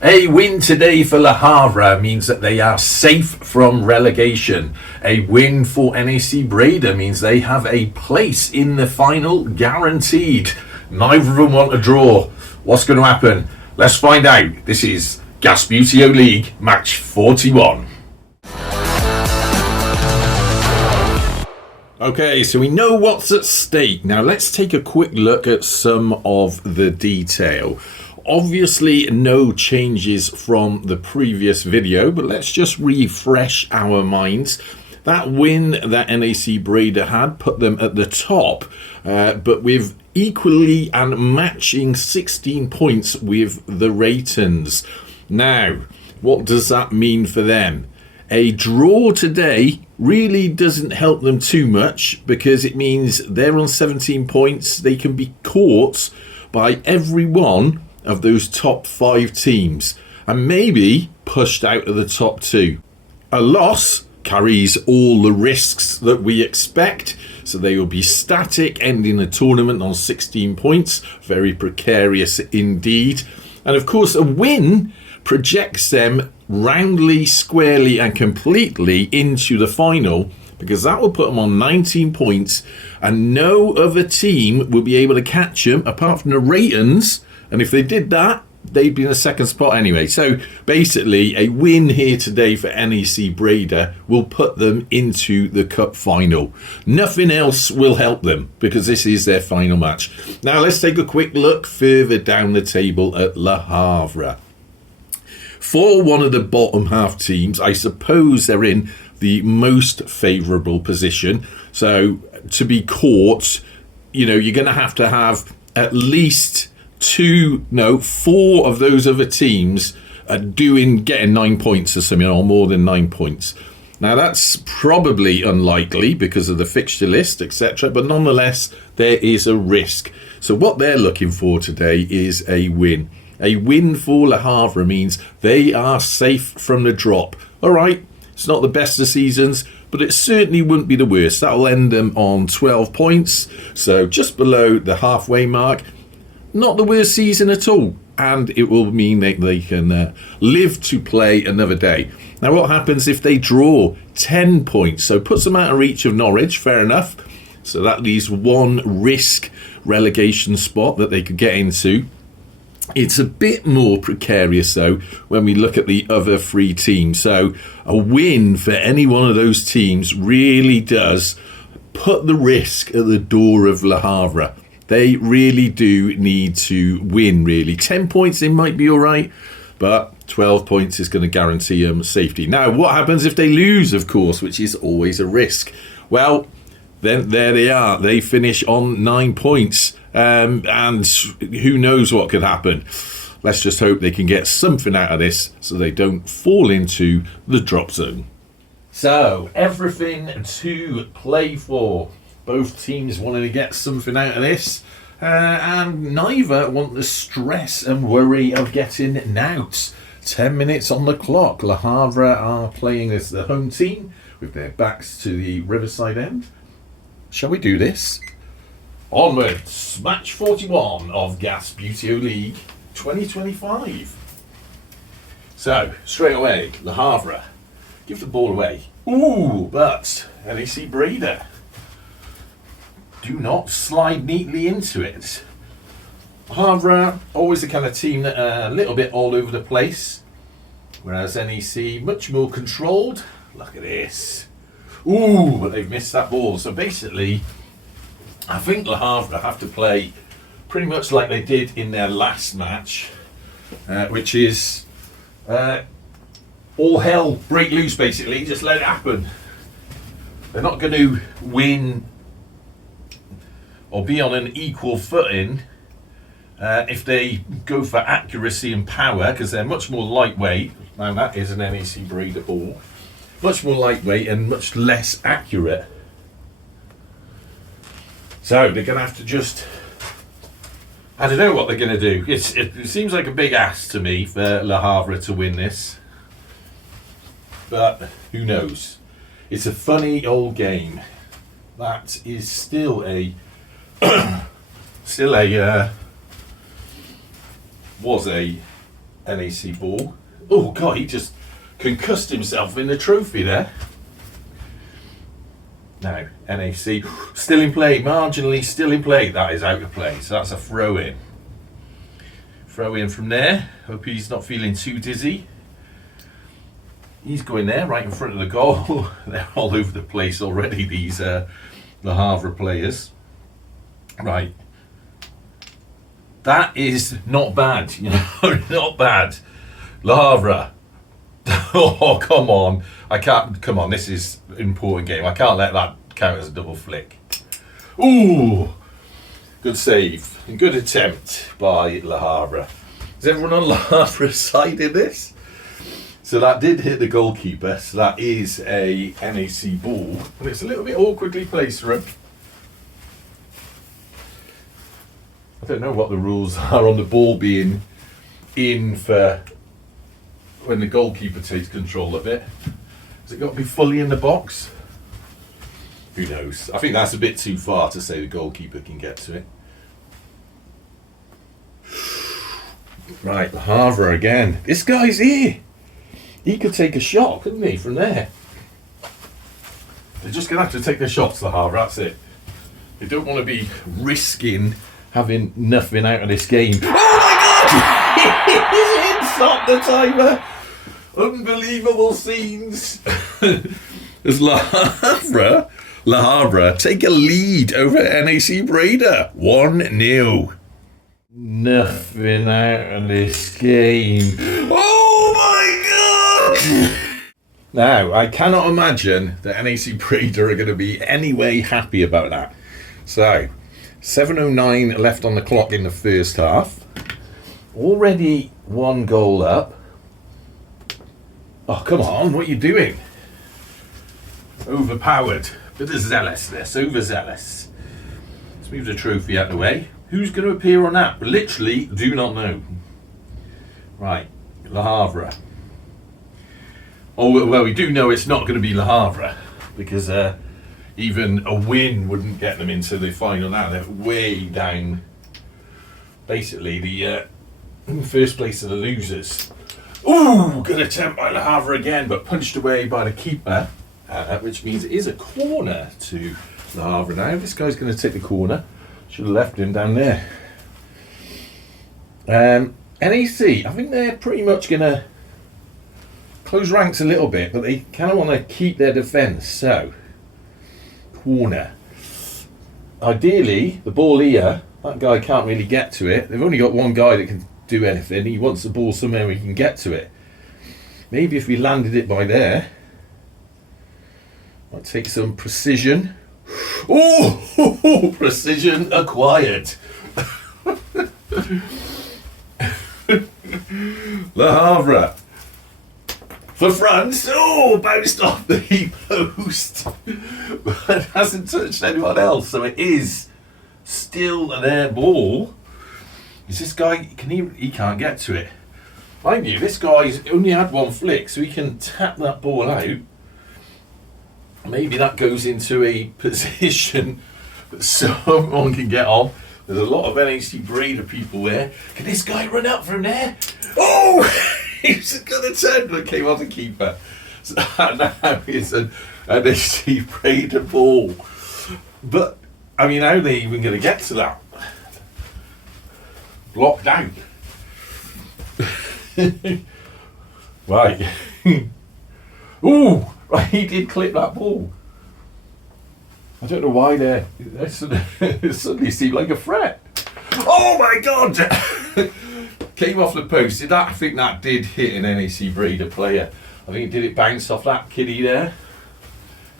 A win today for Le Havre means that they are safe from relegation. A win for NAC Breda means they have a place in the final guaranteed. Neither of them want a draw. What's going to happen? Let's find out. This is Gasbbuteo League match 41. Okay, so we know what's at stake. Now let's take a quick look at some of the detail. Obviously no changes from the previous video, but let's just refresh our minds. That win that NAC Breda had put them at the top, but with equally and matching 16 points with the Ratons. Now, what does that mean for them? A draw today really doesn't help them too much because it means they're on 17 points. They can be caught by every one of those top 5 teams and maybe pushed out of the top 2. A loss carries all the risks that we expect, so they will be static, ending the tournament on 16 points. Very precarious indeed. And of course a win projects them roundly, squarely and completely into the final, because that will put them on 19 points and no other team will be able to catch them apart from the Ratons. And if they did that, they'd be in the second spot anyway. So basically, a win here today for NAC Breda will put them into the cup final. Nothing else will help them because this is their final match. Now let's take a quick look further down the table at Le Havre. For one of the bottom half teams, I suppose they're in the most favourable position. So to be caught, you're going to have at least 4 of those other teams getting 9 points or something, or more than 9 points. Now that's probably unlikely because of the fixture list, etc. But nonetheless, there is a risk. So what they're looking for today is a win. A win for Le Havre means they are safe from the drop. All right, it's not the best of seasons, but it certainly wouldn't be the worst. That'll end them on 12 points, so just below the halfway mark. Not the worst season at all, and it will mean that they can live to play another day. Now what happens if they draw 10 points? So puts them out of reach of Norwich, fair enough. So that leaves one risk relegation spot that they could get into. It's a bit more precarious though when we look at the other 3 teams. So a win for any one of those teams really does put the risk at the door of Le Havre. They really do need to win, really. 10 points, they might be all right, but 12 points is going to guarantee them safety. Now, what happens if they lose, of course, which is always a risk? Well, then there they are. They finish on 9 points, and who knows what could happen. Let's just hope they can get something out of this so they don't fall into the drop zone. So, everything to play for. Both teams wanting to get something out of this, and neither want the stress and worry of getting out. 10 minutes on the clock. Le Havre are playing as the home team with their backs to the Riverside end. Shall we do this? Onwards, match 41 of Gasbbuteo League 2025. So, straight away, Le Havre give the ball away. Ooh, but NAC Breda do not slide neatly into it. Havre, always the kind of team that are a little bit all over the place, whereas NEC, much more controlled. Look at this. Ooh, but they've missed that ball. So basically, I think Le Havre have to play pretty much like they did in their last match, which is all hell break loose, basically. Just let it happen. They're not going to win or be on an equal footing if they go for accuracy and power, because they're much more lightweight. Now that is an NAC Breda ball. Much more lightweight and much less accurate. So they're going to have to just... I don't know what they're going to do. It seems like a big ask to me for Le Havre to win this. But who knows? It's a funny old game. That is still a... was a NAC ball. Oh God, he just concussed himself in the trophy there. Now, NAC still in play, marginally still in play. That is out of play, so that's a throw in. Throw in from there. Hope he's not feeling too dizzy. He's going there, right in front of the goal. They're all over the place already, these the Havre players. Right. That is not bad, you know, not bad. Le Havre. Oh, come on. I can't, come on, this is an important game. I can't let that count as a double flick. Ooh, good save. Good attempt by Le Havre. Is everyone on Le Havre's side in this? So that did hit the goalkeeper, so that is a NAC ball. But it's a little bit awkwardly placed for him. I don't know what the rules are on the ball being in for when the goalkeeper takes control of it. Has it got to be fully in the box? Who knows? I think that's a bit too far to say the goalkeeper can get to it. Right, Havre again. This guy's here. He could take a shot, couldn't he, from there? They're just going to have to take their shots, the Havre, that's it. They don't want to be risking having nothing out of this game. Oh my God! Stop the timer! Unbelievable scenes. As Le Havre take a lead over NAC Breda. 1-0. Nothing out of this game. Oh my God! Now, I cannot imagine that NAC Breda are going to be any way happy about that. So, 7:09 left on the clock in the first half. Already 1 goal up. Oh, come on, what are you doing? Overpowered. Bit of zealousness, overzealous. Let's move the trophy out of the way. Who's going to appear on that? Literally, do not know. Right, Le Havre. Oh, well, we do know it's not going to be Le Havre, because even a win wouldn't get them into the final now. They're way down, basically, the first place of the losers. Ooh, good attempt by Le Havre again, but punched away by the keeper, which means it is a corner to Le Havre now. This guy's going to take the corner. Should have left him down there. NAC, I think they're pretty much going to close ranks a little bit, but they kind of want to keep their defence. So, corner. Ideally, the ball here, that guy can't really get to it. They've only got one guy that can do anything. He wants the ball somewhere where he can get to it. Maybe if we landed it by there, might take some precision. Oh, precision acquired. Le Havre for France. Oh, bounced off the post, but hasn't touched anyone else. So it is still an air ball. Is this guy? He can't get to it. Mind you, this guy's only had 1 flick, so he can tap that ball out. Maybe that goes into a position that someone can get on. There's a lot of NAC Breda people there. Can this guy run up from there? Oh! He's got a turn, but came off the keeper. So now it's an NAC Breda ball. But, I mean, how are they even going to get to that? Blocked out. Right. Ooh! Right, he did clip that ball. I don't know why they suddenly seemed like a threat. Oh my God! Came off the post. I think that did hit an NAC Breda player. I think did it bounce off that kiddie there?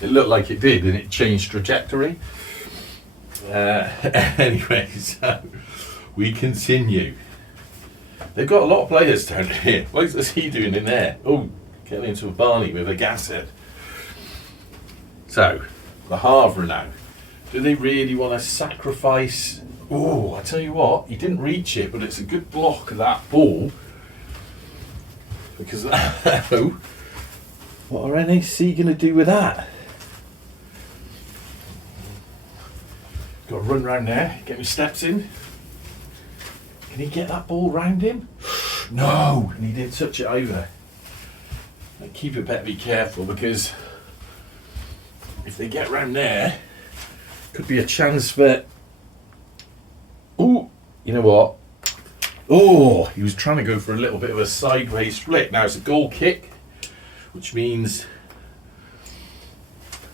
It looked like it did, and it changed trajectory. Anyway, so we continue. They've got a lot of players down here. What is he doing in there? Oh, getting into a Barney with a gas head. So, Le Havre now. Do they really want to sacrifice? Oh, I tell you what, he didn't reach it, but it's a good block of that ball. Because what are NAC going to do with that? Got to run round there, get my steps in. Can he get that ball round him? No, and he didn't touch it either. Now, keeper better be careful, because if they get round there, could be a chance for... Ooh, you know what? Oh, he was trying to go for a little bit of a sideways flick. Now it's a goal kick, which means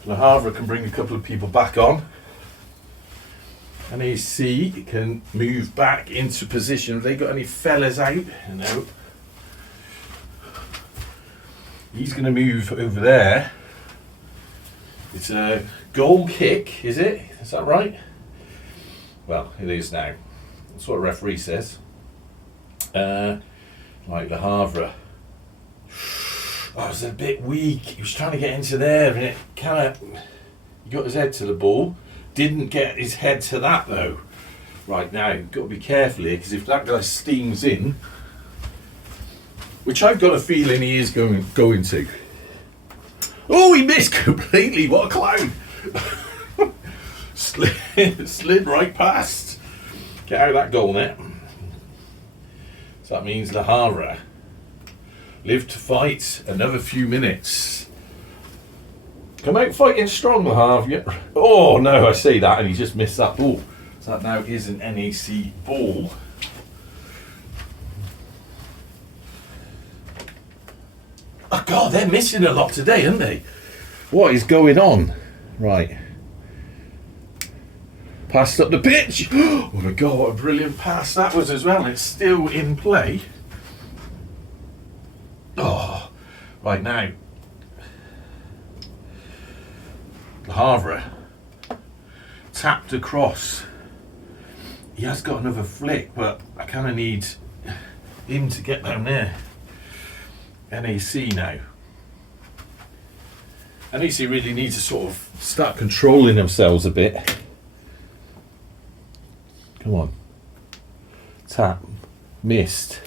Le Havre can bring a couple of people back on. NAC can move back into position. Have they got any fellas out? No. He's going to move over there. It's a goal kick, is it? Is that right? Well, it is now. That's what the referee says. Like Le Havre. Oh, it was a bit weak. He was trying to get into there, and it kind of... He got his head to the ball. Didn't get his head to that, though. Right, now, you've got to be careful here, because if that guy steams in, which I've got a feeling he is going to. Oh, he missed completely. What a clown. slid right past. Get out of that goal net. So that means Le Havre live to fight another few minutes. Come out fighting strong, Le Havre. Oh no, I say that and he just missed that ball. So that now is an NAC ball. Oh God, they're missing a lot today, aren't they? What is going on? Right. Passed up the pitch. Oh my God, what a brilliant pass that was as well. It's still in play. Oh, right now. Le Havre tapped across. He has got another flick, but I kind of need him to get down there. NAC now. NAC really need to sort of start controlling themselves a bit. Come on. Tap. Missed.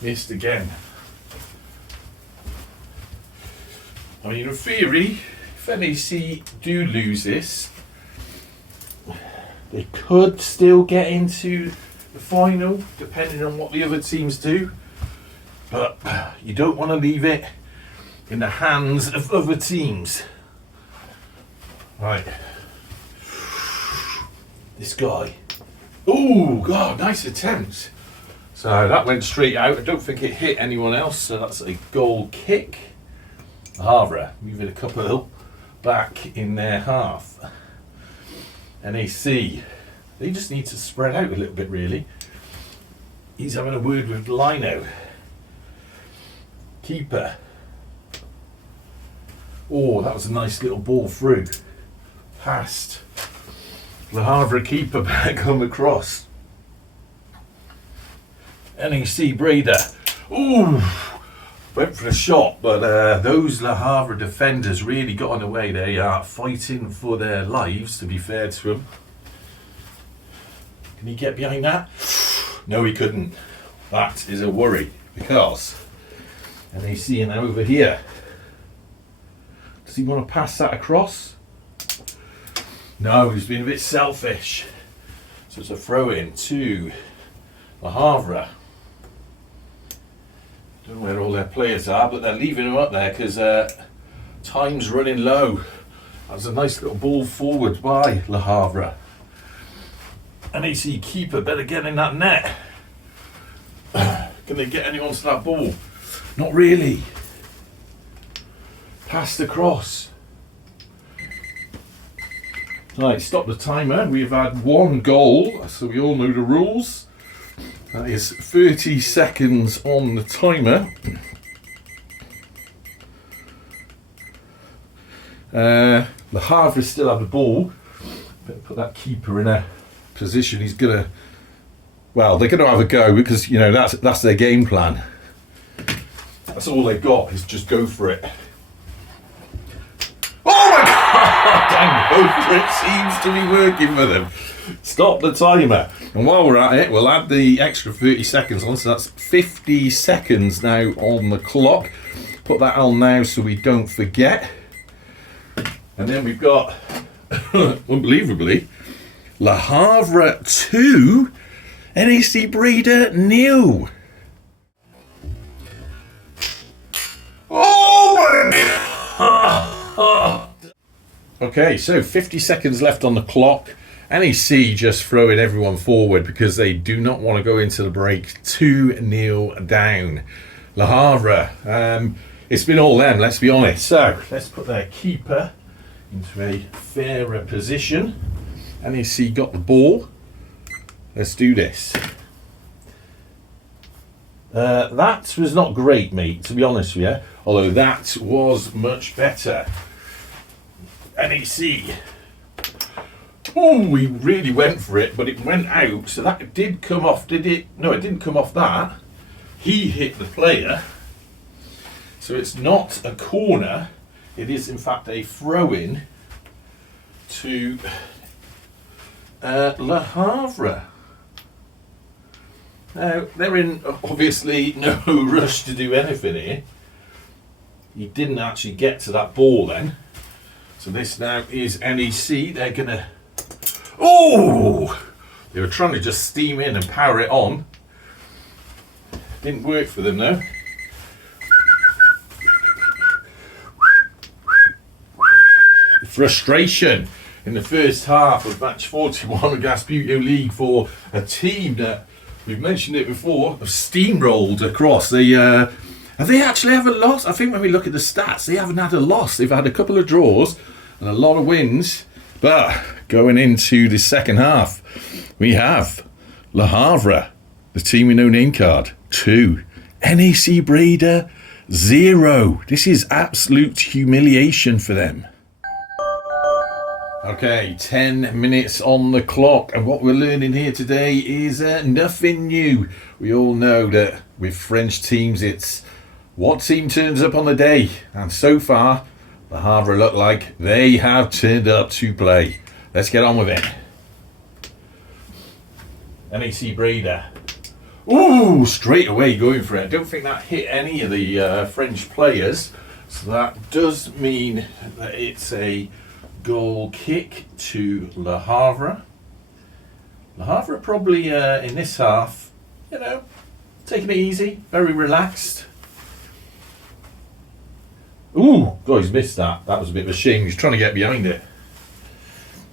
Missed again. I mean, in theory, if NAC do lose this, they could still get into the final, depending on what the other teams do. But you don't want to leave it in the hands of other teams. Right. This guy. Oh, God, nice attempt. So that went straight out. I don't think it hit anyone else, so that's a goal kick. Havre moving a couple back in their half. NAC, they just need to spread out a little bit, really. He's having a word with Lino. Keeper. Oh, that was a nice little ball through. Passed. Le Havre keeper back on the cross. NAC Breda. Ooh, went for a shot, but those Le Havre defenders really got in the way. They are fighting for their lives, to be fair to them. Can he get behind that? No, he couldn't. That is a worry, because NAC are now over here. Does he want to pass that across? No, he's been a bit selfish. So it's a throw in to Le Havre. Don't know where all their players are, but they're leaving them up there because time's running low. That was a nice little ball forward by Le Havre. NAC keeper better get in that net. Can they get anyone to that ball? Not really. Passed across. Right, stop the timer. We've had one goal, so we all know the rules. That is 30 seconds on the timer. Le Havre still have the ball. Better put that keeper in a position. He's gonna. Well, they're gonna have a go because you know that's their game plan. That's all they've got is just go for it. Oh my God! Dang, go for it seems to be working for them. Stop the timer. And while we're at it, we'll add the extra 30 seconds on. So that's 50 seconds now on the clock. Put that on now so we don't forget. And then we've got, unbelievably, Le Havre 2, NAC Breda 0. Okay, so 50 seconds left on the clock. NEC just throwing everyone forward because they do not want to go into the break 2-0 down. Le Havre, it's been all them, let's be honest. So let's put their keeper into a fairer position. NEC got the ball. Let's do this. That was not great, mate, to be honest with you. Although that was much better. NEC. Oh, we really went for it, but it went out. So that did come off, did it? No, it didn't come off that. He hit the player. So it's not a corner. It is, in fact, a throw-in to Le Havre. Now, they're in, obviously, no rush to do anything here. He didn't actually get to that ball then. So this now is NEC. They're going to... Oh! They were trying to just steam in and power it on. Didn't work for them though. Frustration in the first half of match 41 of Gasbbuteo League for a team that, we've mentioned it before, have steamrolled across. They actually haven't lost. I think when we look at the stats, they haven't had a loss. They've had a couple of draws and a lot of wins. But going into the second half, we have Le Havre, the team with no name card, 2. NAC Breda, 0. This is absolute humiliation for them. Okay, 10 minutes on the clock, and what we're learning here today is nothing new. We all know that with French teams, it's what team turns up on the day, and so far, Le Havre look like they have turned up to play. Let's get on with it. NAC Breda. Ooh, straight away going for it. I don't think that hit any of the French players, so that does mean that it's a goal kick to Le Havre. Le Havre probably in this half, you know, taking it easy, very relaxed. Ooh, God, he's missed that. That was a bit of a shame. He's trying to get behind it.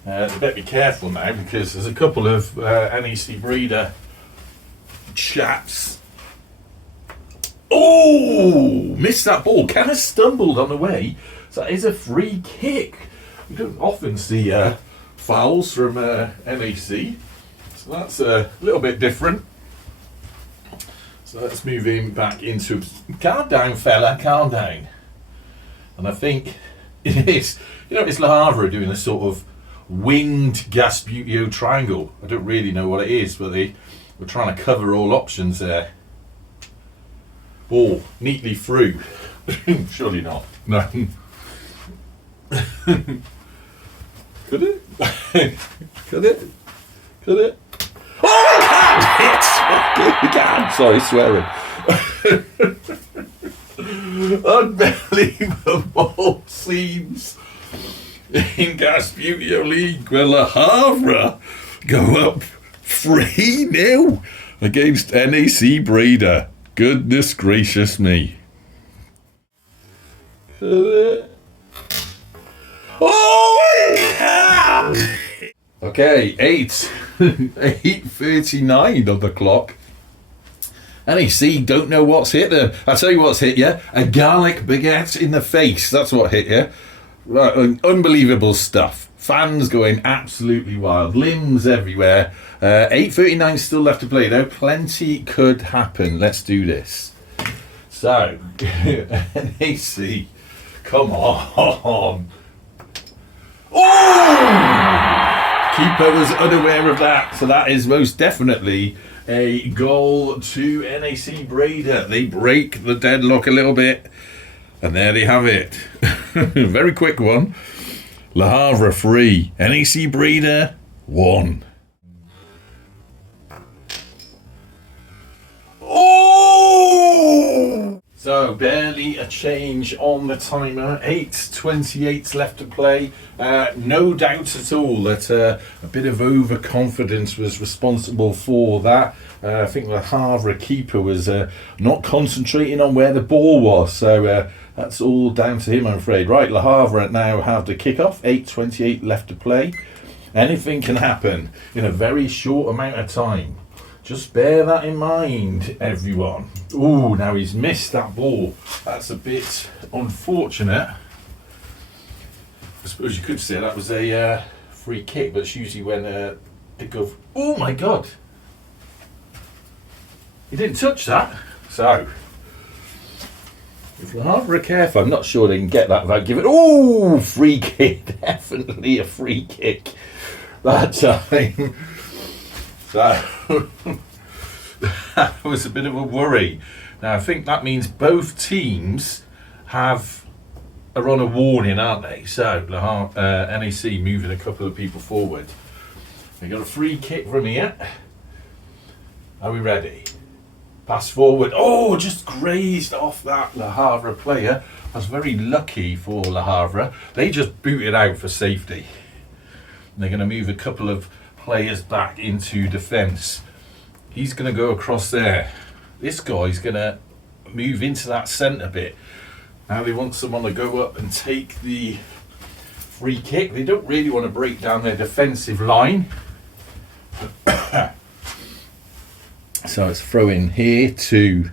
They better be careful now because there's a couple of NAC Breda chaps. Oh, missed that ball. Kind of stumbled on the way. So that is a free kick. We don't often see fouls from NAC, so that's a little bit different. So let's move him back into... Calm down, fella, calm down. And I think it is, you know, it's Le Havre doing a sort of winged Gasbbuteo triangle. I don't really know what it is, but they were trying to cover all options there. Ball neatly through. Surely not. No. Could it? Could it? Could it? Oh, it can! Sorry, swearing. Unbelievable scenes in Gasbbuteo League where Le Havre go up 3-0 against NAC Breda. Goodness gracious me. Oh yeah! Okay, 8:39 on the clock. NAC don't know what's hit them. I'll tell you what's hit you. A garlic baguette in the face. That's what hit you. Right, unbelievable stuff. Fans going absolutely wild. Limbs everywhere. 8:39 still left to play though. Plenty could happen. Let's do this. So, NAC, come on. Oh! Keeper was unaware of that. So that is most definitely a goal to NAC Breda. They break the deadlock a little bit. And there they have it. Very quick one. Le Havre 3. NAC Breda 1. Oh! So barely a change on the timer. 8:28 left to play. No doubt at all that a bit of overconfidence was responsible for that. I think the Havre keeper was not concentrating on where the ball was. So That's all down to him, I'm afraid. Right, Le Havre now have the kick-off. 8:28 left to play. Anything can happen in a very short amount of time. Just bear that in mind, everyone. Ooh, now he's missed that ball. That's a bit unfortunate. I suppose you could say that was a free kick, but it's usually when they go... Oh my God! He didn't touch that. So, if Le Havre are careful, I'm not sure they can get that without giving... Oh, free kick. Definitely a free kick that time. So, that was a bit of a worry. Now, I think that means both teams are on a warning, aren't they? So, NAC moving a couple of people forward. We got a free kick from here. Are we ready? Pass forward. Oh, just grazed off that Le Havre player. That's very lucky for Le Havre. They just booted out for safety. And they're going to move a couple of players back into defence. He's going to go across there. This guy's going to move into that centre bit. Now they want someone to go up and take the free kick. They don't really want to break down their defensive line. So it's throw in here to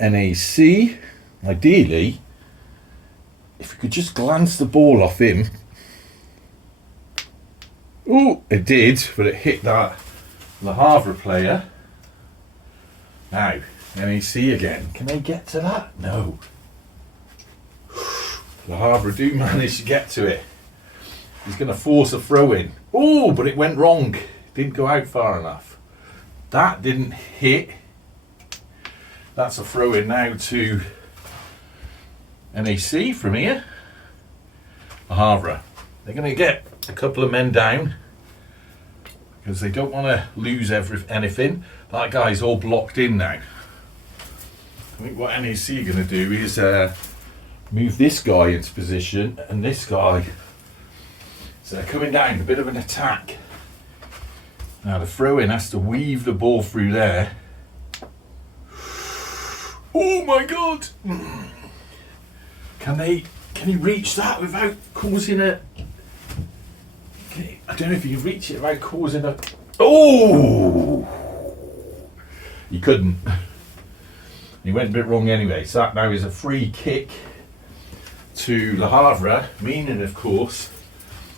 NAC. Ideally, if we could just glance the ball off him. Oh, it did, but it hit that Le Havre player. Now, NAC again. Can they get to that? No. Le Havre do manage to get to it. He's going to force a throw in. Oh, but it went wrong. Didn't go out far enough. That didn't hit. That's a throw in now to NAC from here. Le Havre. They're going to get a couple of men down because they don't want to lose anything. That guy's all blocked in now. I think what NAC are going to do is move this guy into position and this guy. So they're coming down, a bit of an attack. Now the throw-in has to weave the ball through there. Oh my God! Can he reach that without causing a... I don't know if you can reach it without causing a... Oh! He couldn't. He went a bit wrong anyway. So that now is a free kick to Le Havre, meaning of course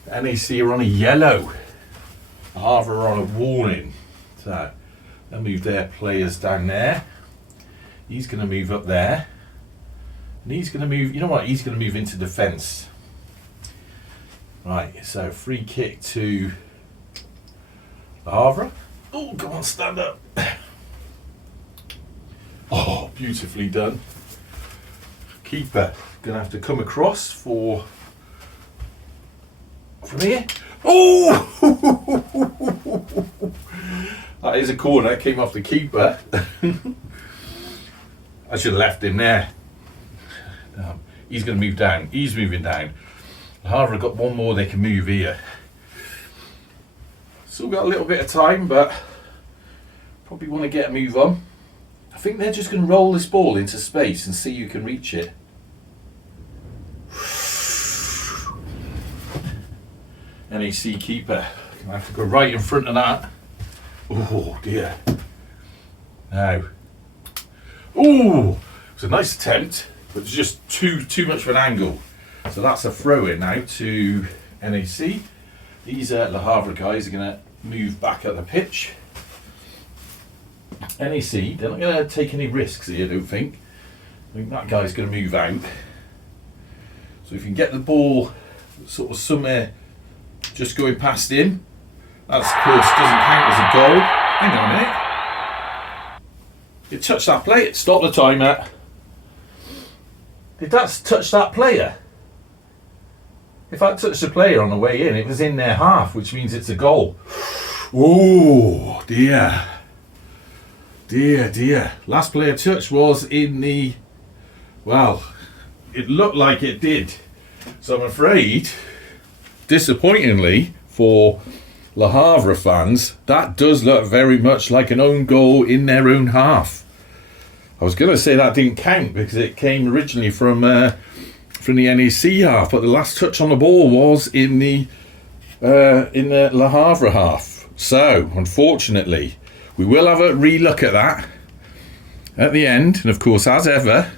NAC are on a yellow. Le Havre are on a warning. So they'll move their players down there. He's going to move up there. And he's going to move, you know what, he's going to move into defence. Right, so free kick to Le Havre. Oh, come on, stand up. Oh, beautifully done. Keeper going to have to come across from here. Oh! That is a corner. It came off the keeper. I should have left him there. He's going to move down. He's moving down. Le Havre got one more they can move here. Still got a little bit of time, but probably want to get a move on. I think they're just going to roll this ball into space and see who can reach it. NAC keeper. Gonna have to go right in front of that. Oh dear. Now. Oh, it was a nice attempt, but it's just too much of an angle. So that's a throw in now to NAC. These Le Havre guys are going to move back at the pitch. NAC, they're not going to take any risks here, I don't think. I think that guy's going to move out. So if you can get the ball sort of somewhere just going past him, that of course doesn't count as a goal. Hang on a minute. It touched that player. Stop the timer. Did that touch that player? If that touched the player on the way in, it was in their half, which means it's a goal. Oh dear. Dear, dear. Last player touch was in the... Well, it looked like it did. So I'm afraid, disappointingly for Le Havre fans, that does look very much like an own goal in their own half. I was going to say that didn't count because it came originally from from the NAC half, but the last touch on the ball was in the Le Havre half. So, unfortunately, we will have a re-look at that at the end. And of course, as ever,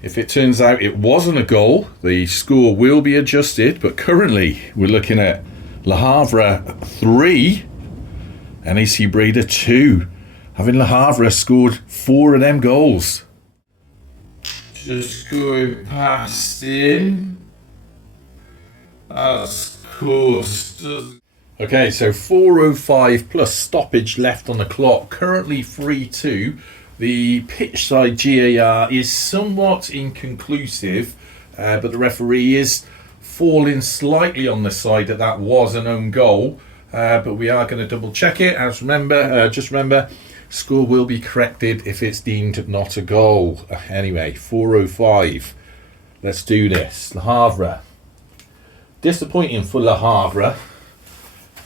if it turns out it wasn't a goal, the score will be adjusted. But currently, we're looking at Le Havre 3, NAC Breda 2. Having Le Havre scored 4 of them goals. Just going past in. Of course. Okay, so 4:05 plus stoppage left on the clock. Currently 3-2. The pitch side GAR is somewhat inconclusive, but the referee is falling slightly on the side that was an own goal. But we are going to double check it. Just remember, score will be corrected if it's deemed not a goal. Anyway, 4:05. Let's do this. Le Havre. Disappointing for Le Havre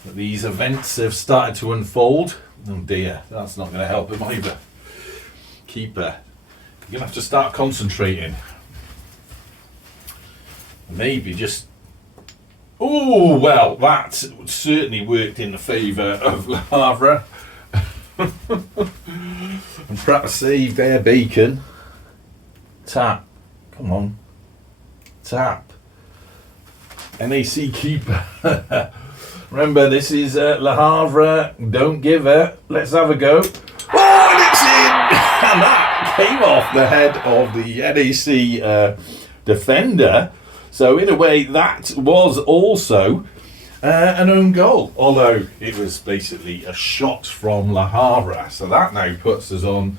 that these events have started to unfold. Oh dear, that's not going to help him either. Keeper, you're going to have to start concentrating. Maybe just... Oh, well, that certainly worked in the favour of Le Havre. And perhaps save there, Bacon. Tap. Come on. Tap. NAC keeper. Remember, this is Le Havre. Don't give it. Let's have a go. Oh, and it's in! And that came off the head of the NAC defender. So, in a way, that was also an own goal. Although it was basically a shot from Le Havre. So that now puts us on...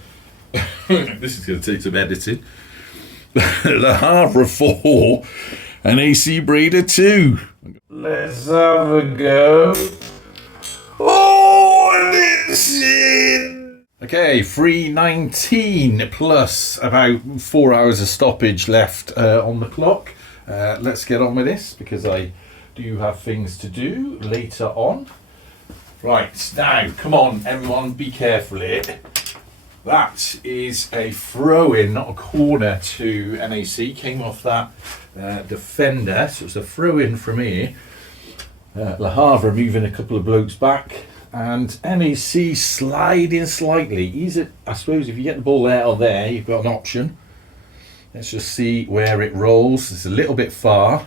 This is going to take some editing. Le Havre 4, NAC Breda 2. Let's have a go. Oh, and it's in! Okay, 3:19 plus about 4 hours of stoppage left on the clock. Let's get on with this because I do have things to do later on. Right, now, come on, everyone, be careful here. That is a throw-in, not a corner to NAC. Came off that defender, so it's a throw-in from here. Le Havre moving a couple of blokes back, and NAC sliding slightly. I suppose if you get the ball there or there, you've got an option. Let's just see where it rolls. It's a little bit far,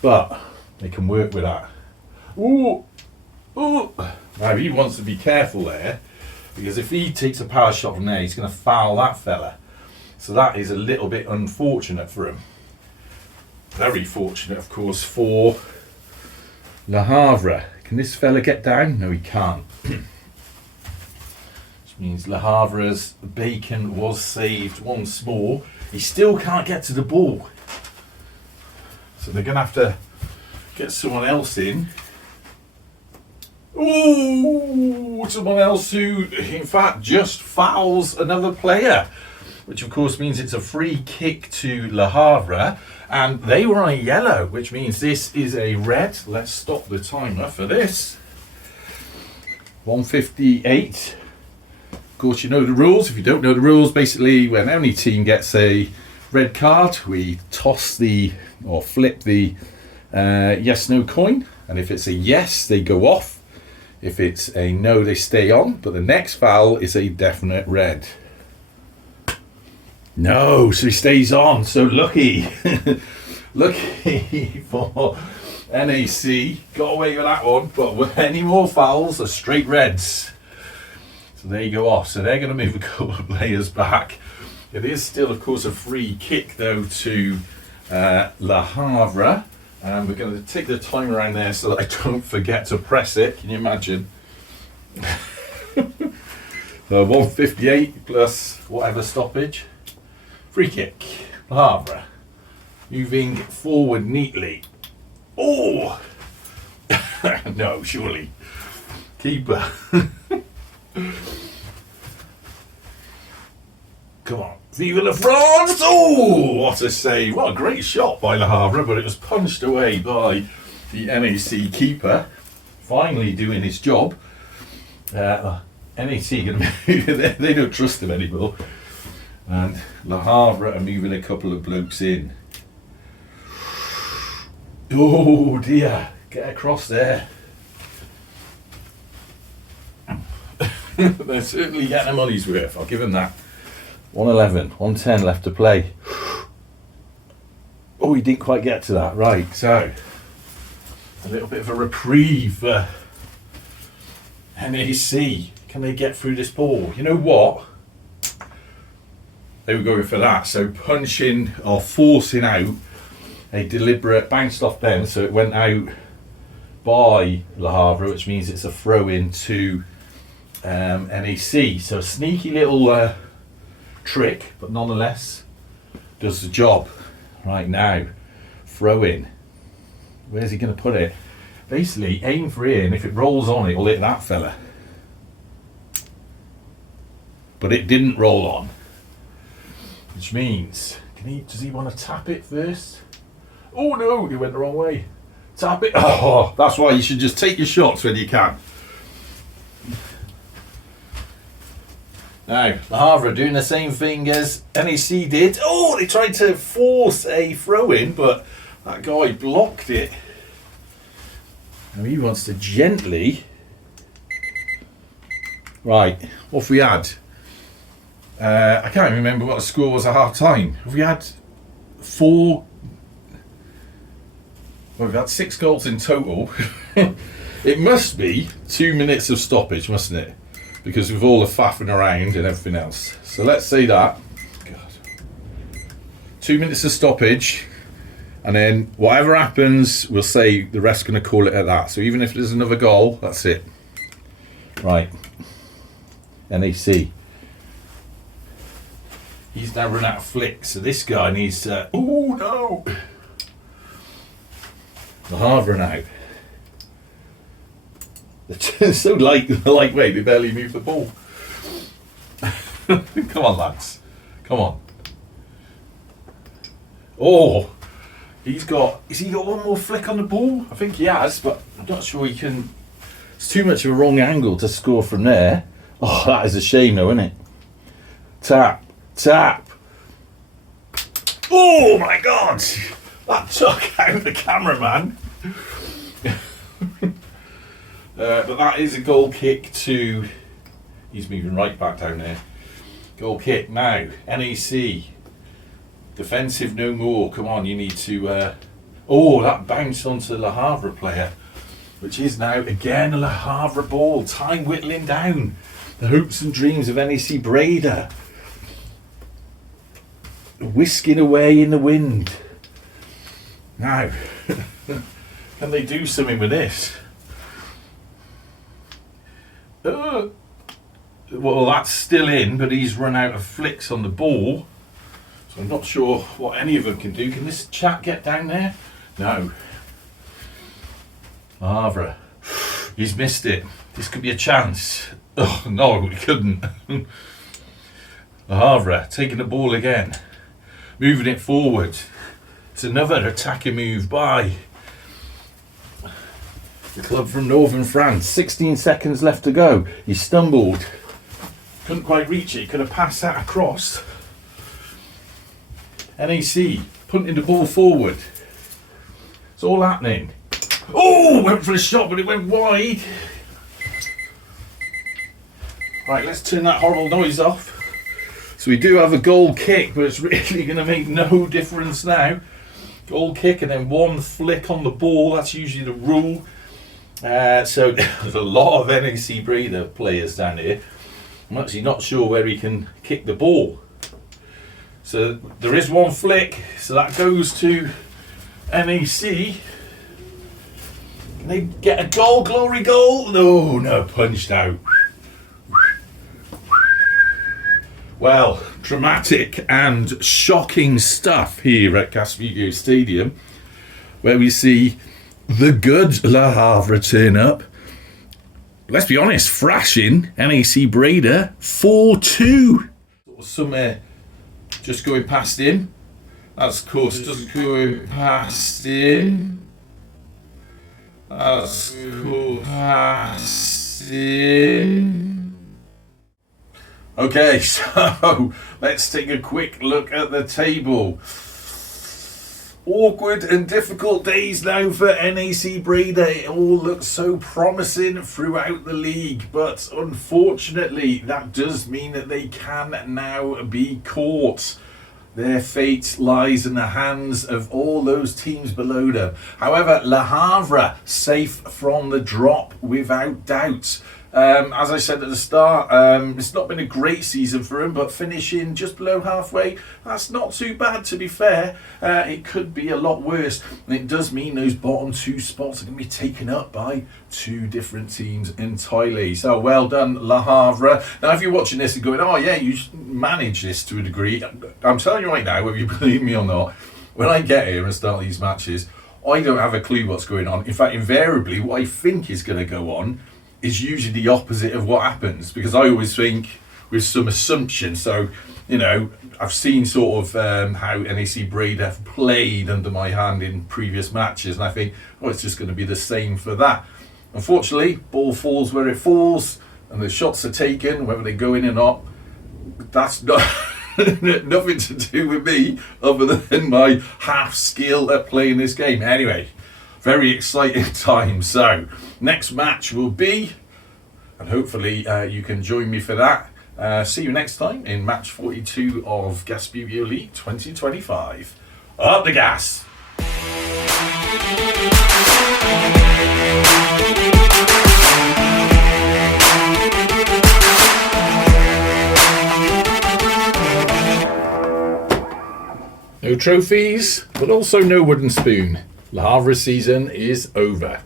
but they can work with that. Ooh, ooh. Now he wants to be careful there, because if he takes a power shot from there, he's going to foul that fella. So that is a little bit unfortunate for him. Very fortunate, of course, for Le Havre. Can this fella get down? No, he can't. Which means Le Havre's Bacon was saved once more. He still can't get to the ball. So they're going to have to get someone else in. Ooh, someone else who, in fact, just fouls another player. Which, of course, means it's a free kick to Le Havre. And they were on a yellow, which means this is a red. Let's stop the timer for this. 1:58. Of course, you know the rules. If you don't know the rules, basically, when any team gets a red card, we toss or flip the yes-no coin. And if it's a yes, they go off. If it's a no, they stay on. But the next foul is a definite red. No, so he stays on. So lucky. Lucky for NAC. Got away with that one. But with any more fouls, are straight reds. So there you go off. So they're going to move a couple of players back. It is still, of course, a free kick, though, to Le Havre. And we're going to take the time around there so that I don't forget to press it. Can you imagine? So 1:58 plus whatever stoppage. Free kick. Le Havre. Moving forward neatly. Oh! No, surely. Keeper. Come on. Vive la France! Oh, what a save. What a great shot by Le Havre, but it was punched away by the NAC keeper. Finally doing his job. NAC, they don't trust him anymore. And Le Havre are moving a couple of blokes in. Oh dear, get across there. They're certainly getting their money's worth, I'll give them that. 111, 110 left to play. Oh, he didn't quite get to that, right, so a little bit of a reprieve for NAC. Can they get through this ball? You know what? They were going for that, so punching or forcing out a deliberate bounced off them, so it went out by Le Havre, which means it's a throw in to NAC. So a sneaky little trick, but nonetheless does the job. Right now, throw in. Where's he going to put it? Basically, aim for here, and if it rolls on, it will hit that fella. But it didn't roll on, which means, does he want to tap it first? Oh no, he went the wrong way. Tap it. Oh, that's why you should just take your shots when you can. Now, Le Havre doing the same thing as NAC did. Oh, they tried to force a throw in, but that guy blocked it. Now he wants to gently. Right, what have we had? I can't remember what the score was at half time. Have we had 4? Well, we've had 6 goals in total. It must be 2 minutes of stoppage, mustn't it? Because with all the faffing around and everything else. So let's say that. God. 2 minutes of stoppage. And then whatever happens, we'll say the ref's going to call it at that. So even if there's another goal, that's it. Right. NAC. He's now run out of flicks. So this guy needs to... Oh, no! Le Havre now. They're so lightweight, they barely move the ball. Come on, lads. Come on. Oh, has he got one more flick on the ball? I think he has, but I'm not sure he can. It's too much of a wrong angle to score from there. Oh, that is a shame though, isn't it? Tap, tap. Oh my God! That took out the cameraman. But that is a goal kick to... He's moving right back down there. Goal kick now. NAC. Defensive no more. Come on, you need to... Oh, that bounced onto the Le Havre player. Which is now, again, a Le Havre ball. Time whittling down. The hopes and dreams of NAC Breda. Whisking away in the wind. Now, can they do something with this? Well, that's still in, but he's run out of flicks on the ball. So I'm not sure what any of them can do. Can this chap get down there? No. Havre. He's missed it. This could be a chance. Oh, no, he couldn't. Havre taking the ball again. Moving it forward. It's another attacking move by the club from northern France. 16 seconds left to go. He stumbled. Couldn't quite reach it. He could have passed that across. NAC punting the ball forward. It's all happening. Oh, went for a shot, but it went wide. Right, let's turn that horrible noise off. So we do have a goal kick, but it's really going to make no difference now. Goal kick and then one flick on the ball. That's usually the rule. So there's a lot of NAC Breda players down here. I'm actually not sure where he can kick the ball. So there is one flick, so that goes to NAC. Can they get a goal, glory goal? No, punched out. Well, dramatic and shocking stuff here at Gasbbuteo Stadium, where we see the good Le Havre turn up. Let's be honest, thrashing NAC Breda 4-2. Somewhere just going past him. That's, of course, just going past him. That's going past him. Okay, so let's take a quick look at the table. Awkward and difficult days now for NAC Breda. It all looks so promising throughout the league, but unfortunately that does mean that they can now be caught. Their fate lies in the hands of all those teams below them. However, Le Havre safe from the drop without doubt. As I said at the start, it's not been a great season for him, but finishing just below halfway, that's not too bad, to be fair. It could be a lot worse, and it does mean those bottom two spots are going to be taken up by two different teams entirely. So well done, Le Havre. Now, if you're watching this and going, oh yeah, you manage this to a degree, I'm telling you right now, whether you believe me or not, when I get here and start these matches, I don't have a clue what's going on. In fact, invariably, what I think is going to go on is usually the opposite of what happens, because I always think with some assumption. So, you know, I've seen sort of how NAC Breda have played under my hand in previous matches, and I think, oh, it's just going to be the same for that. Unfortunately, ball falls where it falls, and the shots are taken, whether they go in or not. That's not nothing to do with me, other than my half skill at playing this game. Anyway, very exciting time. So next match will be, and hopefully you can join me for that. See you next time in match 42 of Gasbbuteo League 2025. Up the gas! No trophies, but also no wooden spoon. Le Havre's season is over.